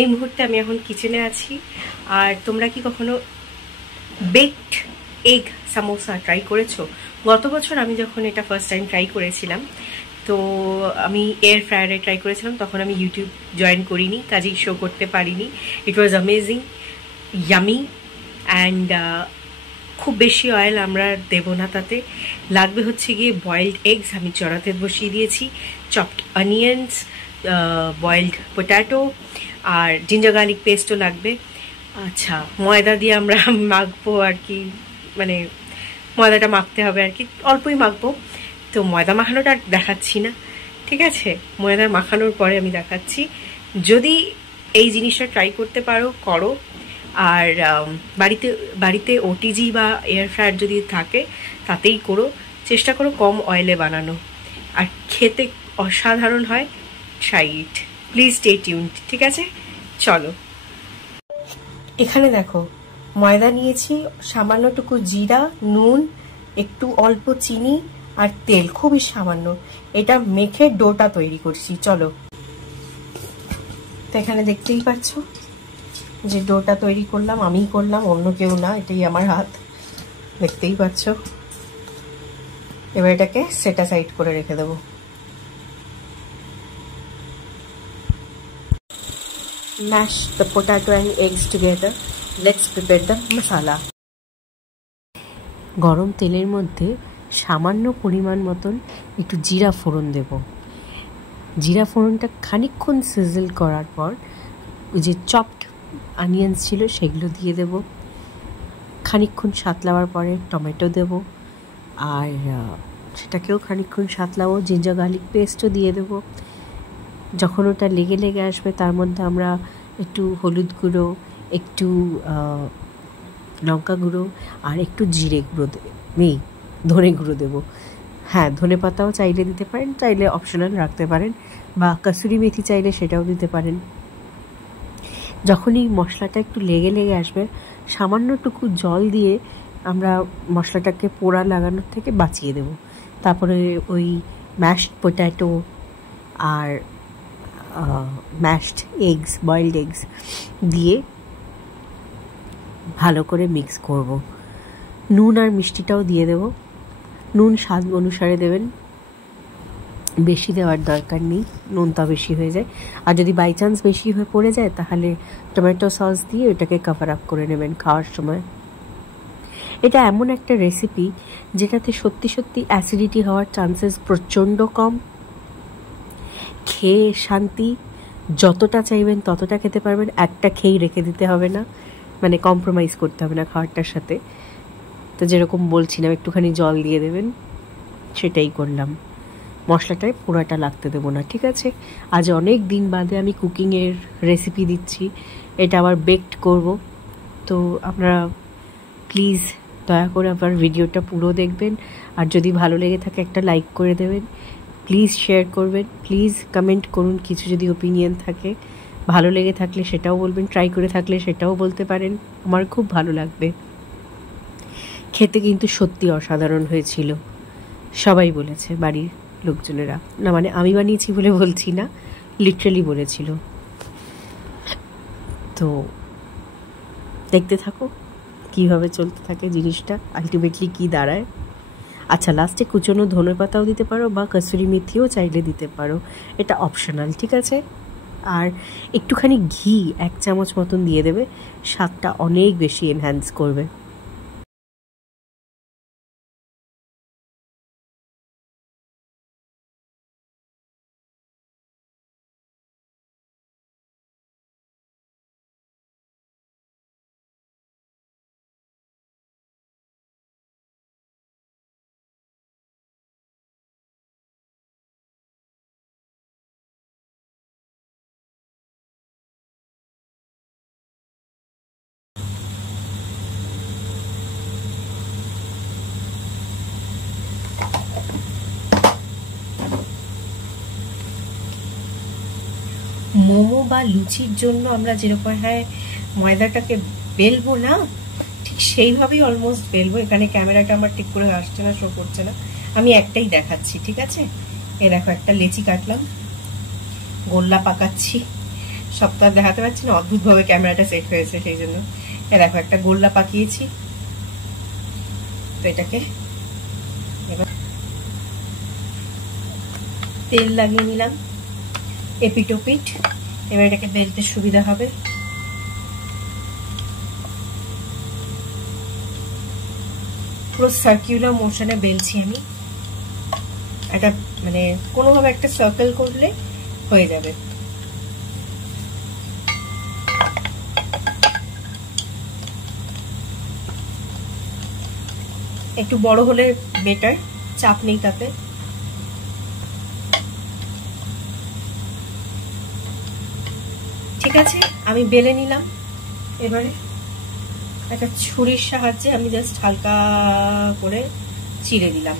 এই মুহূর্তে আমি এখন কিচেনে আছি। আর তোমরা কি কখনো বেকড এগ সামোসা ট্রাই করেছো? গত বছর আমি যখন এটা ফার্স্ট টাইম ট্রাই করেছিলাম, তো আমি এয়ার ফ্রায়ারে ট্রাই করেছিলাম। তখন আমি ইউটিউব জয়েন করিনি, কাজেই শো করতে পারিনি। ইট ওয়াজ অ্যামেজিং, ইয়ামি অ্যান্ড খুব বেশি অয়েল আমরা দেবো না, তাতে লাগবে হচ্ছে গিয়ে বয়েলড এগস। আমি চড়াতে বসিয়ে দিয়েছি, চপড অনিয়ন্স, বয়েলড পটেটো আর জিঞ্জার গার্লিক পেস্টও লাগবে। আচ্ছা, ময়দা দিয়ে আমরা মাখবো আর কি, মানে ময়দাটা মাখতে হবে আর কি, অল্পই মাখবো। তো ময়দা মাখানোটা আর দেখাচ্ছি না, ঠিক আছে? ময়দা মাখানোর পরে আমি দেখাচ্ছি। যদি এই জিনিসটা ট্রাই করতে পারো, করো। আর বাড়িতে ওটিজি বা এয়ার ফ্রায়ার যদি থাকে তাতেই করো। চেষ্টা করো কম অয়েলে বানানো, আর খেতে অসাধারণ হয়। Try it, please stay tuned, ঠিক আছে? চলো, এখানে দেখো ময়দা নিয়েছি, সামান্যটুকু জিরা, নুন, একটু অল্প চিনি আর তেল, খুবই সামান্য। এটা মেখে ডোটা তৈরি করছি। চলো, তো এখানে দেখতেই পাচ্ছ যে ডোটা তৈরি করলাম, আমিই করলাম, অন্য কেউ না, এটাই আমার হাত, দেখতেই পাচ্ছ। এবার এটাকে সেট সাইড করে রেখে দেবো। Mash the potato and eggs together. Let's prepare the masala. গরম তেলের মধ্যে সামান্য পরিমাণ মতন একটু জিরা ফোড়ন দেব। জিরা ফোড়নটা খানিকক্ষণ সিজল করার পর ওই যে চপড অনিয়ন্স ছিল সেগুলো দিয়ে দেব। খানিকক্ষণ সাঁতলাবার পরে টমেটো দেব, আর সেটাকেও খানিকক্ষণ সাঁতলাবো। জিঞ্জার গার্লিক পেস্টও দিয়ে দেব। যখন ওটা লেগে লেগে আসবে তার মধ্যে আমরা একটু হলুদ গুঁড়ো, একটু লঙ্কা গুঁড়ো আর একটু জিরে গুঁড়ো ধনে গুঁড়ো দেবো। হ্যাঁ, ধনে পাতাও চাইলে দিতে পারেন, চাইলে অপশনাল রাখতে পারেন, বা কসুরি মেথি চাইলে সেটাও দিতে পারেন। যখনই মশলাটা একটু লেগে লেগে আসবে, সামান্যটুকু জল দিয়ে আমরা মশলাটাকে পোড়া লাগানোর থেকে বাঁচিয়ে দেব। তারপরে ওই ম্যাশড পটেটো আর ম্যাশড এগস, বয়েলড এগস দিয়ে ভালো করে মিক্স করব। নুন আর মিষ্টিটাও দিয়ে দেব। নুন স্বাদ অনুসারে দেবেন, বেশি দেওয়ার দরকার নেই, নুনটা বেশি হয়ে যায়। আর যদি বাই চান্স বেশি হয়ে পড়ে যায় তাহলে টমেটো সস দিয়ে ওটাকে কভার আপ করে নেবেন খাওয়ার সময়। এটা এমন একটা রেসিপি যেটাতে সত্যি সত্যি অ্যাসিডিটি হওয়ার চান্সেস প্রচণ্ড কম। খেয়ে শান্তি, যতটা চাইবেন ততটা খেতে পারবেন, একটা খেয়েই রেখে দিতে হবে না, মানে কম্প্রোমাইজ করতে হবে না খাবারটার সাথে। তো যেরকম বলছিলাম একটুখানি জল দিয়ে দেবেন, সেটাই করলাম। মশলাটায় পোড়াটা লাগতে দেবো না, ঠিক আছে? আজ অনেক দিন বাদে আমি কুকিংয়ের রেসিপি দিচ্ছি, এটা আবার বেকড করব। তো আপনারা প্লিজ দয়া করে আবার ভিডিওটা পুরো দেখবেন, আর যদি ভালো লেগে থাকে একটা লাইক করে দেবেন, প্লিজ শেয়ার করবেন, প্লিজ কমেন্ট করুন কিছু যদি ওপিনিয়ন থাকে। ভালো লেগে থাকলে সেটাও বলবেন, ট্রাই করে থাকলে সেটাও বলতে পারেন, আমার খুব ভালো লাগবে। খেতে কিন্তু সত্যি অসাধারণ হয়েছিল, সবাই বলেছে, বাড়ির লোকজনেরা, না মানে আমি বানিয়েছি বলে বলছি না, লিটারালি বলেছিল। তো দেখতে থাকো কীভাবে চলতে থাকে জিনিসটা, আলটিমেটলি কী দাঁড়ায়। আচ্ছা, লাস্টে কুচনো ধনেপাতাও দিতে পারো বা কসুরি মেথিও চাইলে দিতে পারো, এটা অপশনাল, ঠিক আছে? আর একটুখানি ঘি 1 চামচ মতন দিয়ে দেবে, স্বাদটা অনেক বেশি এনহ্যান্স করবে। মোমো বা লুচির জন্য আমরা যেরকম ময়দাটাকে বেলবো না, ঠিক সেইভাবেই অলমোস্ট বেলবো। এখানে ক্যামেরাটা আমার ঠিক করে আসছে না, শো করছে না, আমি একটাই দেখাচ্ছি, ঠিক আছে? এ দেখো একটা লেচি কাটলাম, গোল্লা পাকাচ্ছি, সপ্তাহ দেখাতে পারছি না, অদ্ভুতভাবে ক্যামেরাটা সেট হয়েছে সেই জন্য। দেখো একটা গোল্লা পাকিয়েছি, তো এটাকে এবার তেল লাগিয়ে নিলাম এপিটোপিট। এবার এটাকে বেলতে সুবিধা হবে। পুরো সার্কুলার মোশনে বেলছি আমি। এটা মানে কোনোভাবে একটা সার্কেল করলে হয়ে যাবে। একটু বড় হলে বেটার, চাপ নেই তাতে। ঠিক আছে, আমি বেলে নিলাম। এবারে একটা ছুরির সাহায্যে আমি জাস্ট হালকা করে চিড়ে দিলাম।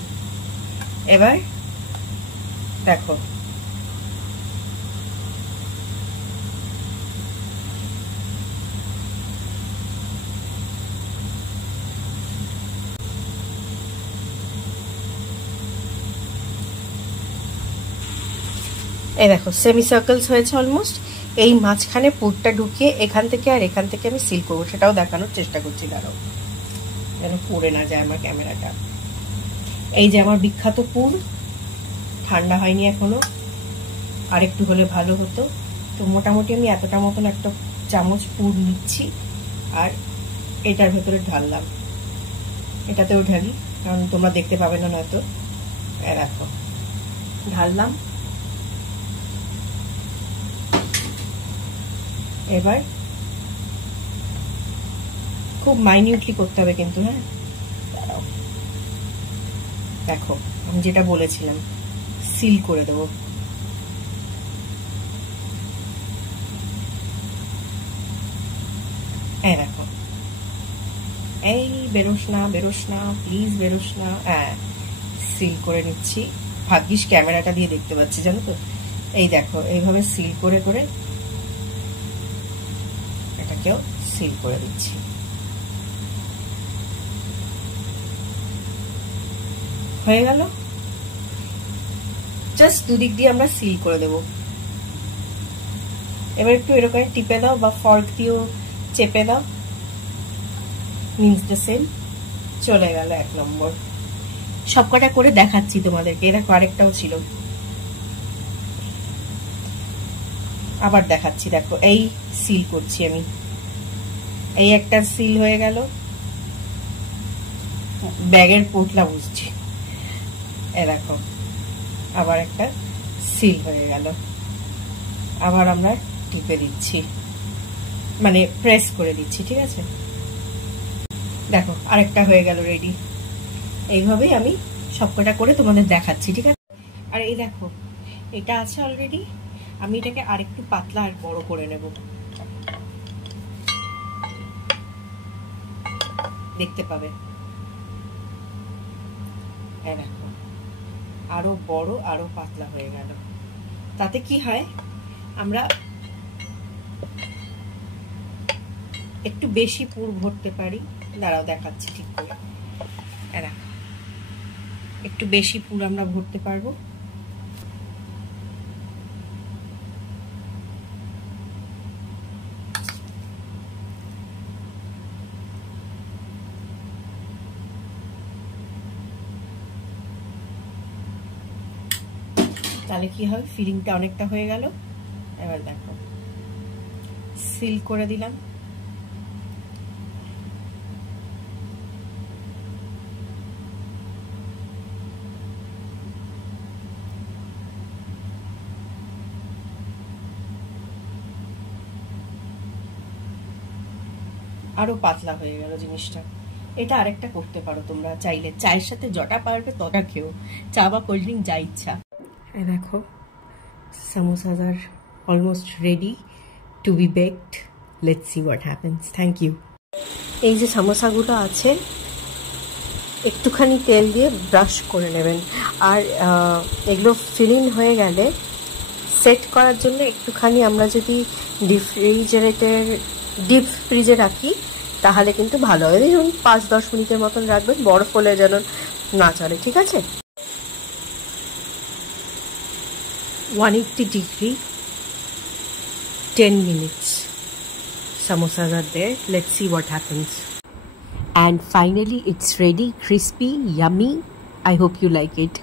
এবার দেখো এই দেখো সেমি সার্কেলস হয়েছে অলমোস্ট। এই মাঝখানে পুরটা ঢুকিয়ে এখান থেকে আর এখান থেকে আমি সিল করবো, সেটাও দেখানোর চেষ্টা করছি। দাঁড়াও যেন পড়ে না যায় আমার ক্যামেরাটা। এই যে আমার বিখ্যাত পুর, ঠান্ডা হয়নি এখনো, আর একটু হলে ভালো হতো। তো মোটামুটি আমি এতটা মতন একটা চামচ পুর নিচ্ছি আর এটার ভেতরে ঢাললাম। এটাতেও ঢালি, কারণ তোমরা দেখতে পাবে না নয়তো। দেখো ঢাললাম। এবার খুব মাইনিউটলি করতে হবে কিন্তু, হ্যাঁ। দেখো আমি যেটা বলেছিলাম, সিল করে দেবো। এই দেখো, এই বেরোস না বেরোস না প্লিজ, বেরোস না। হ্যাঁ, সিল করে নিচ্ছি। ভাগ্যিস ক্যামেরাটা দিয়ে দেখতে পাচ্ছি, জানো তো। এই দেখো এইভাবে সিল করে করে এটাকেও সিল করে দিচ্ছি। হয়ে গেল। জাস্ট দুদিক দিয়ে আমরা সিল করে দেব। এবার একটু এরকম টিপে দাও বা ফর্ক দিয়েও চেপে দাও, মিন্স দ্য সেম। চলে গেল 1 নম্বর। সবকটা করে দেখাচ্ছি তোমাদেরকে। এরকম আরেকটাও ছিল, আবার দেখাচ্ছি। দেখো এই সিল করছি আমি। এই একটা সিল হয়ে গেল, ব্যাগের পোটলা বুঝছি। দেখো আবার একটা সিল হয়ে গেল। আবার আমরা টিপে দিচ্ছি, মানে প্রেস করে দিচ্ছি। ঠিক আছে, দেখো আরেকটা হয়ে গেল রেডি। এইভাবেই আমি সবকটা করে তোমাদের দেখাচ্ছি। ঠিক আছে, আর এই দেখো এটা আছে অলরেডি। আমি এটাকে আরেকটু পাতলা আর বড় করে নেব। দেখতে পাবে, দেখো আরো বড় আরো পাতলা হয়ে গেল। তাতে কি হয়, আমরা একটু বেশি পুর ভরতে পারি। দাঁড়াও দেখাচ্ছি ঠিক করে। একটু বেশি পুর আমরা ভরতে পারবো। তাহলে কি হয়, ফিলিংটা অনেকটা হয়ে গেল। এবার দেখো সিল করে দিলাম। আরো পাতলা হয়ে গেল জিনিসটা। এটা আরেকটা করতে পারো তোমরা চাইলে, চায়ের সাথে যটা পারবে তটা খেও, চা বা কোল্ড ড্রিঙ্ক যা ইচ্ছা। দেখো samosas are almost ready to be baked. Let's see what happens. Thank you. এই যে সামোসাগুলো আছে, একটুখানি তেল দিয়ে ব্রাশ করে নেবেন। আর এগুলো ফিলিং হয়ে গেলে সেট করার জন্য একটুখানি আমরা যদি ডিপ ফ্রিজে রাখি তাহলে কিন্তু ভালো হয়। ধরুন 5-10 মিনিটের মতন রাখবেন, বরফ হলে যেন না চলে। ঠিক আছে, 180 degree 10 minutes. Samosas are there. Let's see what happens. And finally it's ready, crispy, yummy. I hope you like it.